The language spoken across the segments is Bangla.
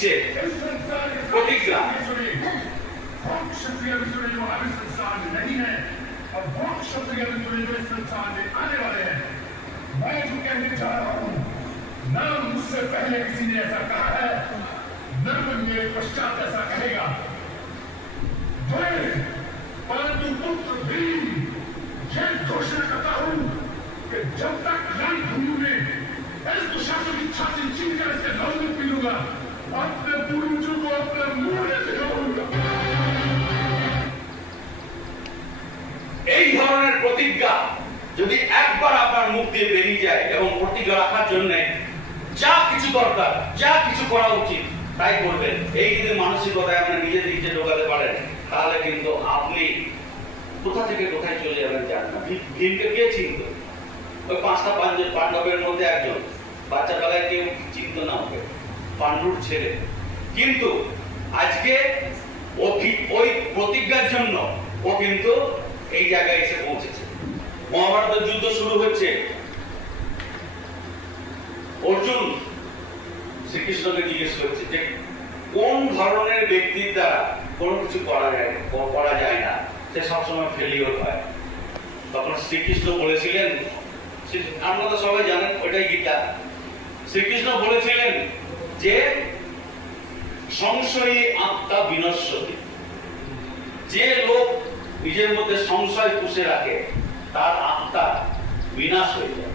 দিচ্ছে প্রতিজ্ঞা। मैं जो कहने जा रहा हूँ न मुझसे पहले किसी ने ऐसा कहा है न मेरे पश्चात ऐसा कहेगा। परंतु पुत्र भी ये घोषणा करता हूँ कि जब तक रणभूमि में इस दुशासन की छाती छीन कर इसके लहू में पी लूंगा, अपने पूर्वजों को अपने मुंह में दिखाऊंगा। এই ধরনের প্রতিজ্ঞা যদি একবার আপনার মুখ দিয়ে বেরিয়ে যায় এবং প্রতিজ্ঞা রাখার জন্য যা কিছু দরকার, যা কিছু করা উচিত তাই করবেন, এই যদি মানসিকতায় আপনি নিজে নিজে ঢোকাতে পারেন, তাহলে কিন্তু আপনি কোথা থেকে কোথায় চলে যাবেন জানেন না। ভীমকে কে চিনত? ওই 5টা পাণ্ডবের মধ্যে একজন, বাচ্চা বেলায় কেউ চিনত না ওকে, পাণ্ডুর ছেলে। কিন্তু আজকে ওই প্রতিজ্ঞার জন্য ও কিন্তু এই জায়গায় এসে পৌঁছেছে। মহাভারতের যুদ্ধ শুরু হচ্ছে, অর্জুন শ্রীকৃষ্ণকে জিজ্ঞেস করছে যে কোন ধরনের ব্যক্তির দ্বারা কোনো কিছু করা যায় না, সে সবসময় ফেলিওর হয়। তখন শ্রীকৃষ্ণ বলেছিলেন, আপনারা সবাই জানেন ওইটাই গীতা, শ্রীকৃষ্ণ বলেছিলেন যে সংশয়ী আত্মা বিনশ্বতি, যে লোক নিজের মধ্যে সংশয় পুষে রাখে তার আত্মা বিনাশ হয়ে যায়।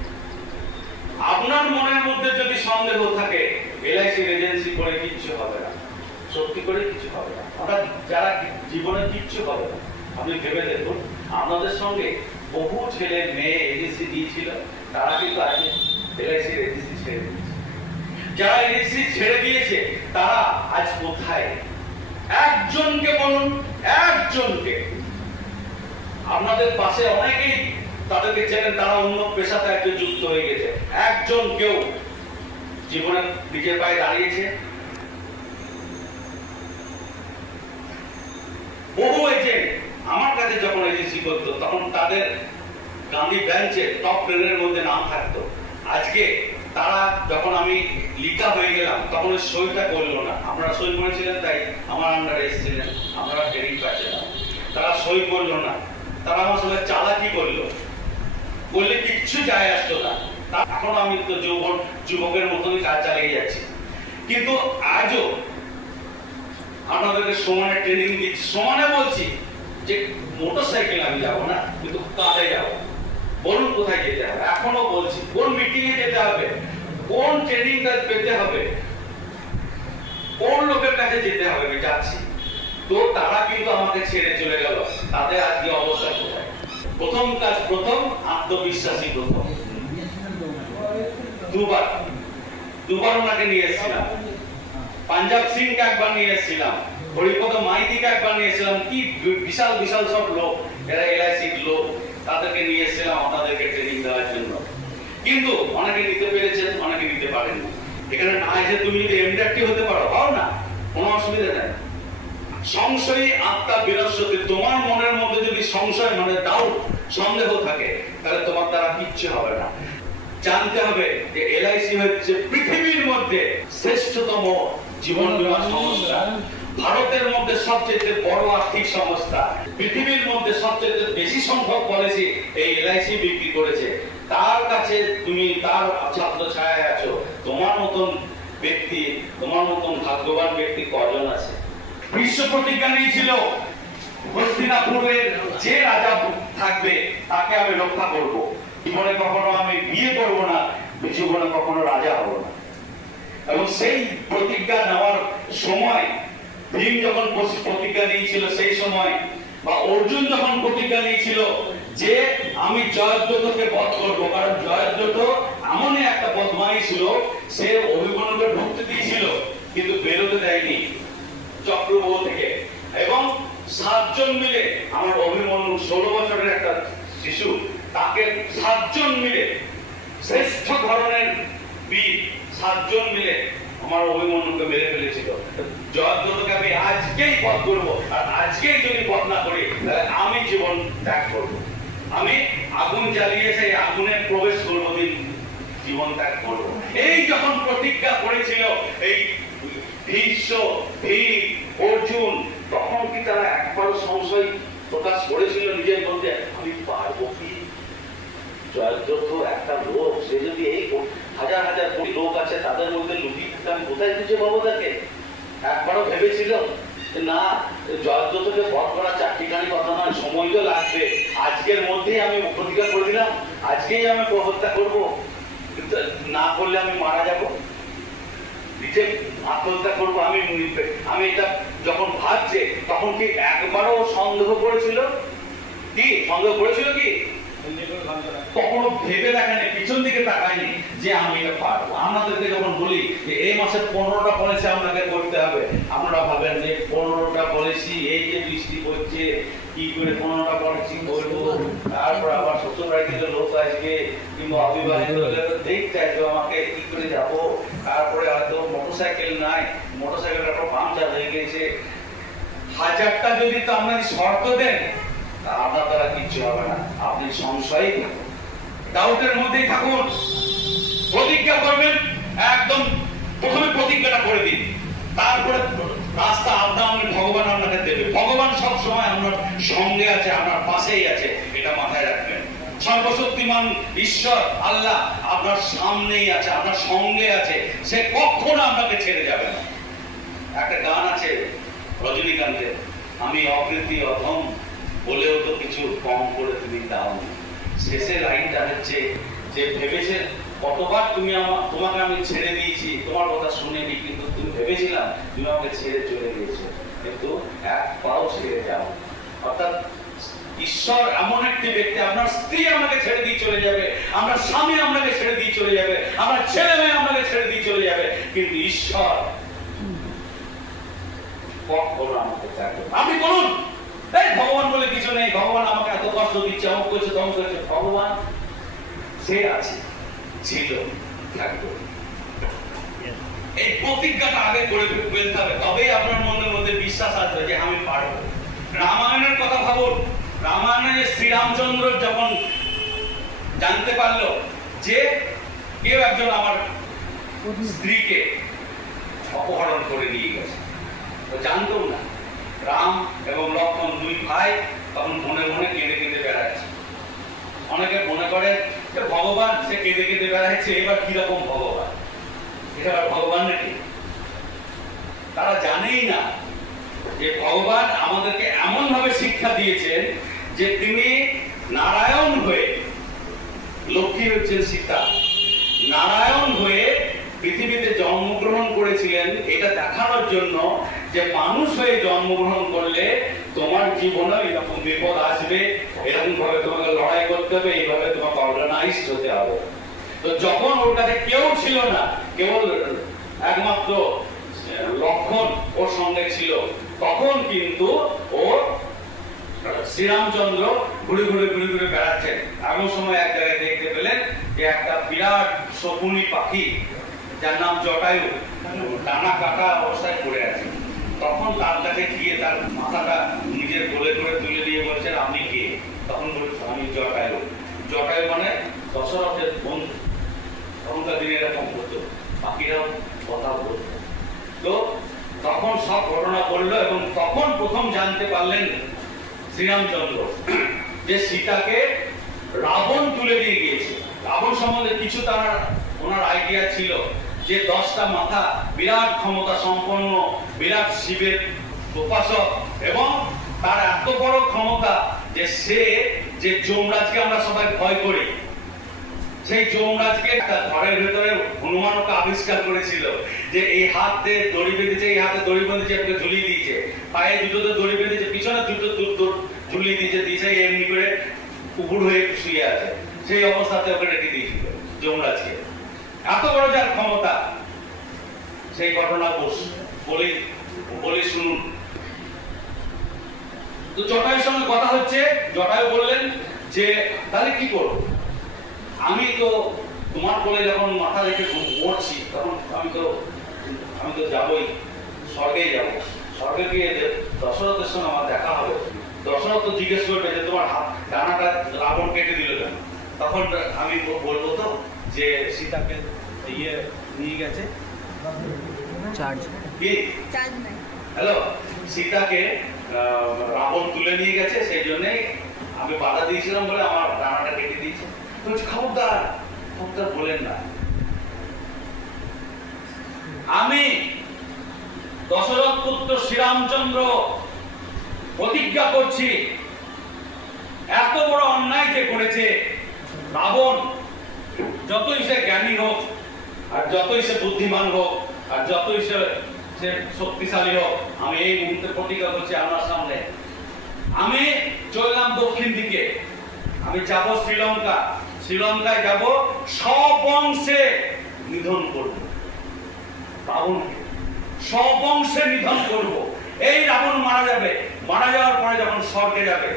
আপনার মনের মধ্যে যদি সন্দেহ থাকে, এলআইসি এজেন্সি করে কিচ্ছু হবে না, সত্যি করে কিছু হবে না। অর্থাৎ যারা জীবনে কিচ্ছু হবে না, আপনি ভেবে দেখুন আপনাদের সঙ্গে বহু ছেলে মেয়ে এজেন্সি দিয়েছিল, তারা কিন্তু আজকে এলআইসি এজেন্সি ছেড়ে দিয়েছে। যারা এজেন্সি ছেড়ে দিয়েছে তারা আজ কোথায়? একজনকে বলুন, একজনকে। আপনাদের পাশে অনেকেই তাদেরকে চেনেন, তারা অন্য পেশাতে একটু যুক্ত হয়ে গেছে। একজন কেউ জীবনে নিজের পায়ে দাঁড়িয়েছে? বহু এজেন্ট আমার কাছে যখন এজেন্সি করতো তখন তাদের গান্ধী ব্রাঞ্চে টপ 10 মধ্যে নাম থাকতো। আজকে তারা যখন আমি লিখা হয়ে গেলাম তখন সইটা করলো না। আপনারা সই করেছিলেন তাই আমার আন্ডারে এসেছিলেন, আপনারা ট্রেনিং পাচ্ছিলেন, তারা সই করলো না। তারা আমার সঙ্গে চালাকি করলো, করলে কিচ্ছু যায় আসতো না। এখন আমি তো যুবকের মতনই কাজ চালিয়ে যাচ্ছি। কিন্তু আজও আপনাদেরকে সমানে ট্রেনিং দিচ্ছি, সমানে বলছি যে মোটর সাইকেল আমি যাবো না, কিন্তু কাঁধে যাবো। বলুন কোথায় যেতে হবে, এখনো বলছি কোন মিটিং এ যেতে হবে, কোন ট্রেনিংটা পেতে হবে, কোন লোকের কাছে যেতে হবে, আমি যাচ্ছি। তো তারা কিন্তু আমাকে ছেড়ে চলে গেল, তাদের আজকে অবস্থা কোথায়? প্রথম কাজ, প্রথম আত্মবিশ্বাসী, প্রথম দুবার ওনাকে নিয়ে এসেছিলাম, পাঞ্জাব সিংকে একবার নিয়ে এসেছিলাম, হরিপদ মাইতিকে একবার নিয়ে এসেছিলাম। কি বিশাল বিশাল সব লোক, এরা এলআইসির লোক, তাদেরকে নিয়ে এসেছিলাম আপনাদেরকে ট্রেনিং দেওয়ার জন্য। কিন্তু অনেকে নিতে পেরেছেন, অনেকে নিতে পারেননি। এখানে না এসে তুমি যদি এমডি হতে পারো, পাও না, কোনো অসুবিধা নেই। সংশয়ী আত্মা বিনশ্বতি, তোমার মনের মধ্যে যদি সংশয় মানে ডাউট, সন্দেহ থাকে, তাহলে তোমার দ্বারা কিচ্ছু হবে না। জানতে হবে যে এলআইসি হচ্ছে পৃথিবীর মধ্যে শ্রেষ্ঠতম জীবন বীমা সংস্থা, ভারতের মধ্যে সবচেয়ে বড় আর্থিক সংস্থা, পৃথিবীর মধ্যে সবচেয়ে বেশি সংখ্যক পলিসি এই এলআইসি বিক্রি করেছে। তার কাছে তুমি তার ছাত্র ছায়ায় আছো। তোমার মতন ব্যক্তি, তোমার মতন ভাগ্যবান ব্যক্তি কজন আছে? বিশ্ব প্রতিজ্ঞা নিয়েছিল হস্তিনাপুরের যে রাজা থাকবে তাকে আমি রক্ষা করব, জীবনে কখনো আমি বিয়ে করব না, জীবনে কখনো রাজা হব না। এবং সেই প্রতিজ্ঞা নেওয়ার সময় ভীম যখন প্রতিজ্ঞা নিয়েছিল সেই সময়, বা অর্জুন যখন প্রতিজ্ঞা নিয়েছিল যে আমি জয়দ্রথকে বধ করবো, কারণ জয়দ্রথ এমনই একটা বদমাই ছিল, সে অভিমন্যুকে ঢুকতে দিয়েছিল কিন্তু বেরোতে দেয়নি চক্রব্যূহ থেকে। এবং 7 জন মিলে, আমার অভিমন্যু 16 বছরের একটা শিশু, তাকে 7 জন মিলে, শ্রেষ্ঠ ধরনের বীর 7 জন মিলে আমার অভিমন্যুকে মেরে ফেলেছিল। জয়দ্রথকে আমি আজকেই বধ করবো, আর আজকেই যদি বধ না করি তাহলে আমি জীবন ত্যাগ করবো, আমি আগুন জ্বালিয়ে সেই আগুনে প্রবেশ করবো, জীবন ত্যাগ করবো। এই যখন প্রতিজ্ঞা করেছিল এই ভীম, অর্জুন, তখন কি তারা একবারও সংশয় প্রকাশ করেছিল নিজের মধ্যে আমি পারবো কি? জয়দ্রথ একটা লোক, সে যদি এই হাজার হাজার কোটি লোক আছে তাদের মধ্যে লুকিয়ে থাকতে আমি কোথায় খুঁজে পাবো তাকে? একবারও ভেবেছিল যে না, জয়দ্রথকে বধ করা চারটিখানি কথা নয়, সময় তো লাগবে, আজকের মধ্যেই আমি প্রতিজ্ঞা করে দিলাম, আজকেই আমি হত্যা করবো, কিন্তু না করলে আমি মারা যাবো, নিজে আত্মহত্যা করবো আমি। এটা যখন ভাবছে তখন কি একবারও সন্দেহ করেছিল? কি সন্দেহ করেছিল? কি কখনো ভেবে দেখেনি, পিছন দিকে তাকায়নি যে আমি এটা পারবো? আমাদেরকে যখন বলি যে এই মাসে 15টা পলিসি আপনাকে করতে হবে, আপনারা ভাবেন যে 15টা পলিসি, এই যে বৃষ্টি পড়ছে কি করে 15টা পলিসি করবো, তারপর আবার শ্বশুর বাড়ি থেকে লোক আসবে কিংবা অবিবাহিত দেখতে আসবে আমাকে, কি করে যাবো, তারপরে হয়তো মোটরসাইকেল নাই, মোটরসাইকেলটা পাংচার হয়ে গেছে, হাজারটা যদি তো আপনাকে শর্ত দেন আপনার দ্বারা কিচ্ছু হবে না। আপনি সংশয় থাকুন, ডাউটের মধ্যেই থাকুন, প্রতিজ্ঞা করবেন, একদম প্রথমে প্রতিজ্ঞাটা করে দিন, তারপরে রাস্তা আপনি ভগবান আপনাকে দেবে। ভগবান সব সময় আপনার সঙ্গে আছে, আপনার পাশেই আছে, এটা মাথায় রাখবেন। সর্বশক্তিমান ঈশ্বর আল্লাহ আপনার সামনেই আছে, আপনার সঙ্গে আছে, সে কখনো আপনাকে ছেড়ে যাবে না। একটা গান আছে রজনীকান্তের, আমি অকৃতি অধম বলেও তো কিছু কম করে তুমি দাও। শেষের লাইনটা হচ্ছে যে ভেবেছে কতবার তোমাকে আমি ছেড়ে দিয়েছি, তোমার কথা শুনেনি, কিন্তু তুমি ভেবেছিলাম তুমি আমাকে ছেড়ে চলে গিয়েছো, কিন্তু এক পাও ছেড়ে যাও। অর্থাৎ ঈশ্বর এমন একটি ব্যক্তি, আপনার স্ত্রী আমাকে ছেড়ে দিয়ে চলে যাবে, আপনার স্বামী আপনাকে ছেড়ে দিয়ে চলে যাবে, আপনার ছেলে মেয়ে আপনাকে ছেড়ে দিয়ে চলে যাবে, কিন্তু ঈশ্বর কখনো আমাকে ছাড়বে না। আপনি বলুন এই ভগবান বলে কিছু নেই, ভগবান আমাকে এত কষ্ট দিচ্ছে, অমুক করছে তমুক করছে, ভগবান সে আছে, ছিল, থাকবে। এই প্রতিজ্ঞাটা আগে করে ফেলতে হবে, তবেই আপনার মনের মধ্যে বিশ্বাস আসবে যে আমি পারবো। রামায়ণের কথা ভাবুন, রামায়ণে শ্রীরামচন্দ্র যখন জানতে পারলো যে কেউ একজন আমার স্ত্রীকে অপহরণ করে নিয়ে গেছে, তো জানতো না, রাম এবং লক্ষ্মণ দুই ভাই তখন মনে মনে কেঁদে কেঁদে বেড়াচ্ছে। অনেকে মনে করে যে ভগবান সে কেঁদে কেঁদে বেড়াচ্ছে, এবার কিরকম ভগবান, এটা ভগবান নাকি? তারা জানেই না যে ভগবান আমাদেরকে এমন ভাবে শিক্ষা দিয়েছেন যে তিনি নারায়ণ হয়ে, লক্ষ্মী হচ্ছেন সীতা, নারায়ণ হয়ে পৃথিবীতে জন্মগ্রহণ করেছিলেন এটা দেখানোর জন্য যে মানুষ হয়ে জন্মগ্রহণ করলে তোমার জীবনে এরকম বিপদ আসবে, এরকম ভাবে তোমাকে লড়াই করতে হবে, এইভাবে তোমাকে অর্গানাইজড হতে হবে। তো যখন ওর কাছে কেউ ছিল না, কেবল একমাত্র লক্ষ্মণ ওর সঙ্গে ছিল, তখন কিন্তু ও শ্রীরামচন্দ্র ঘুরে ঘুরে ঘুরে ঘুরে বেড়াচ্ছেন। এমন সময় এক জায়গায় দেখতে পেলেন যে একটা বিরাট শকুনি পাখি যার নাম জটায়ু ডানা কাটা অবস্থায় পড়ে আছে। তখন তার কাছে গিয়ে তার মাথাটা নিজের কোলে করে তুলে দিয়ে বলছেন আপনি কে? তখন বলছে আমি জটায়ু। জটায়ু মানে দশরথের বন্ধু। তখনকার দিনে এরকম হতো, পাখিরাও কথা বলতো। তো তখন সব ঘটনা বললো এবং তখন প্রথম জানতে পারলেন শ্রীরামচন্দ্র যে সীতাকে রাবণ তুলে দিয়ে গিয়েছে। রাবণ সম্বন্ধে কিছু তার ওনার আইডিয়া ছিল যে 10টা মাথা, বিরাট ক্ষমতা সম্পন্ন, বিরাট শিবের উপাসক, এবং তার এত বড় ক্ষমতা যে সে যে যমরাজকে আমরা সবাই ভয় করি, সেই যমরাজকে একটা ঘরের ভেতরে হনুমান ওকে আবিষ্কার করেছিল যে এই হাতে দড়ি বেঁধেছে, এই হাতে দড়ি বেঁধেছে, ওকে ঝুলিয়ে দিয়েছে, পায়ে দুটোতে দড়ি বেঁধেছে, পিছনে দুটো ঝুলিয়ে দিয়েছে, এমনি করে উপর হয়ে শুয়ে আছে, সেই অবস্থাতে ওকে রেখে দিয়েছিল যমরাজকে। এত বড় যার ক্ষমতা, সেই ঘটনা বলি শুনুন। তো জটায়ুর সঙ্গে কথা হচ্ছে, জটায়ু বললেন যে তাহলে কি করবো, আমি তো তোমার কোলে যখন মাথা রেখে মরছি, তখন আমি তো যাবই, স্বর্গে যাব, স্বর্গে গিয়ে দশরথের সঙ্গে আমার দেখা হবে। দশরথ তো জিজ্ঞেস করবে যে তোমার হাত ডানাটা রাবণ কেটে দিল কেন? তখন আমি বলবো তো যে সীতাকে নিয়ে গেছে চার্জ কি চার্জ নাই। হ্যালো, সীতাকে রাবণ তুলে নিয়ে গেছে, সেই জন্যই আমি বাধা দিয়েছিলাম বলে আমার ডানাটা কেটে দিয়েছে। তো বলছে, খবরদার খবরদার বলেন না। আমি দশরথ পুত্র শ্রীরামচন্দ্র প্রতিজ্ঞা করছি, এত বড় অন্যায় যে করেছে রাবণ, যতই সে জ্ঞানী হোক আর যতই সে বুদ্ধিমান হোক আর যতই সে শক্তিশালী হোক, আমি এই মুহূর্তে প্রতিজ্ঞা করছি আপনার সামনে, আমি চললাম দক্ষিণ দিকে, আমি যাব শ্রীলঙ্কা, শ্রীলঙ্কায় যাব, সব বংশে নিধন করব রাবণকে, সব বংশে নিধন করব। এই রাবণ মারা যাবে, মারা যাওয়ার পরে যখন স্বর্গে যাবে,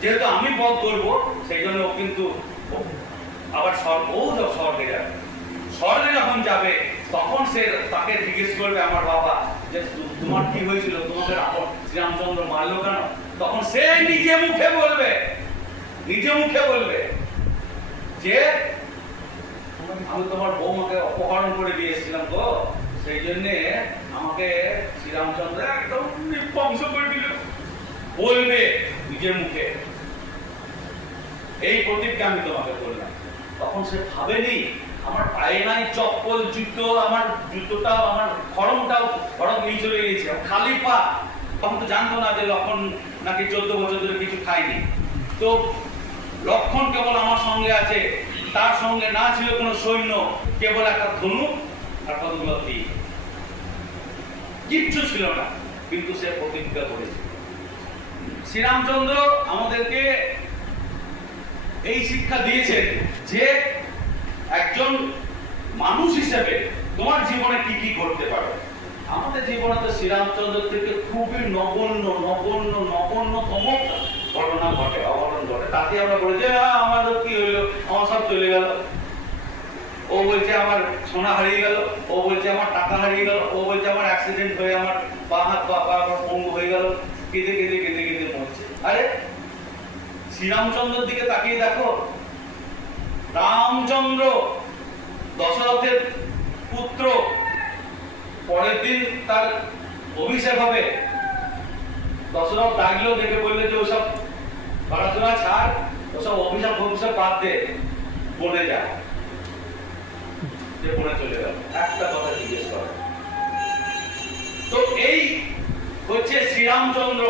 যেহেতু আমি বধ করব সেই জন্য ও কিন্তু আবার স্বর্গে যাবে। স্বর্গে যখন যাবে তখন সে তাকে জিজ্ঞেস করবে আমার বাবা যে তোমার কি হয়েছিল, তোমাকে রাবণ শ্রীরামচন্দ্র মারলো কেন? তখন সে নিজে মুখে বলবে যে আমি তোমার বৌমাকে অপহরণ করে দিয়েছিলাম গো, সেই জন্য আমাকে শ্রীরামচন্দ্র একদম নির্বংশ করে দিল, বলবে নিজের মুখে। এই প্রতিজ্ঞা আমি তোমাকে করলাম। তখন সে ভাবেনি আমার পায়ে নাই চপ্পল, জুতো, আমার জুতোটাও, আমার খড়ম নিয়ে চলে গেছে, খালি পা। তখন তো জানতো না যে লক্ষণ নাকি 14 বছর ধরে কিছু খায়নি। তো লক্ষণ কেবল আমার সঙ্গে আছে, তার সঙ্গে না ছিল কোনো সৈন্য, কেবল একটা ধনুক আর কতগুলো তীর, কিচ্ছু ছিল না, কিন্তু সে প্রতিজ্ঞা করেছে। শ্রীরামচন্দ্র আমাদেরকে এই শিক্ষা দিয়েছেন যে একজন মানুষ হিসেবে তোমার জীবনে কি কি করতে পারো। আমাদের জীবনে তো শ্রীরামচন্দ্র থেকে খুবই নগণ্যতম ঘটনা ঘটে, অঘটন ঘটে, তাতে আমরা বলি যে আমাদের কি হইলো, আমার সব চলে গেল। ও বলছে আমার সোনা হারিয়ে গেল, ও বলছে আমার টাকা হারিয়ে গেল, ও বলছে আমার অ্যাক্সিডেন্ট হয়ে আমার পা হাত পঙ্গু হয়ে গেল, কেঁদে মরছে। আরে শ্রীরামচন্দ্রের দিকে তাকিয়ে দেখো, রামচন্দ্র দশরথের পুত্র, পরের দিন তার অভিষেক হবে। দশরথ ডাকলো, দেখে বললে যে ওসব পড়াশোনা ছাড়, ওসব অভিষেক বাদ দে, বনে যা। যে বনে চলে গেল, একটা কথা জিজ্ঞেস করে। তো এই হচ্ছে শ্রীরামচন্দ্র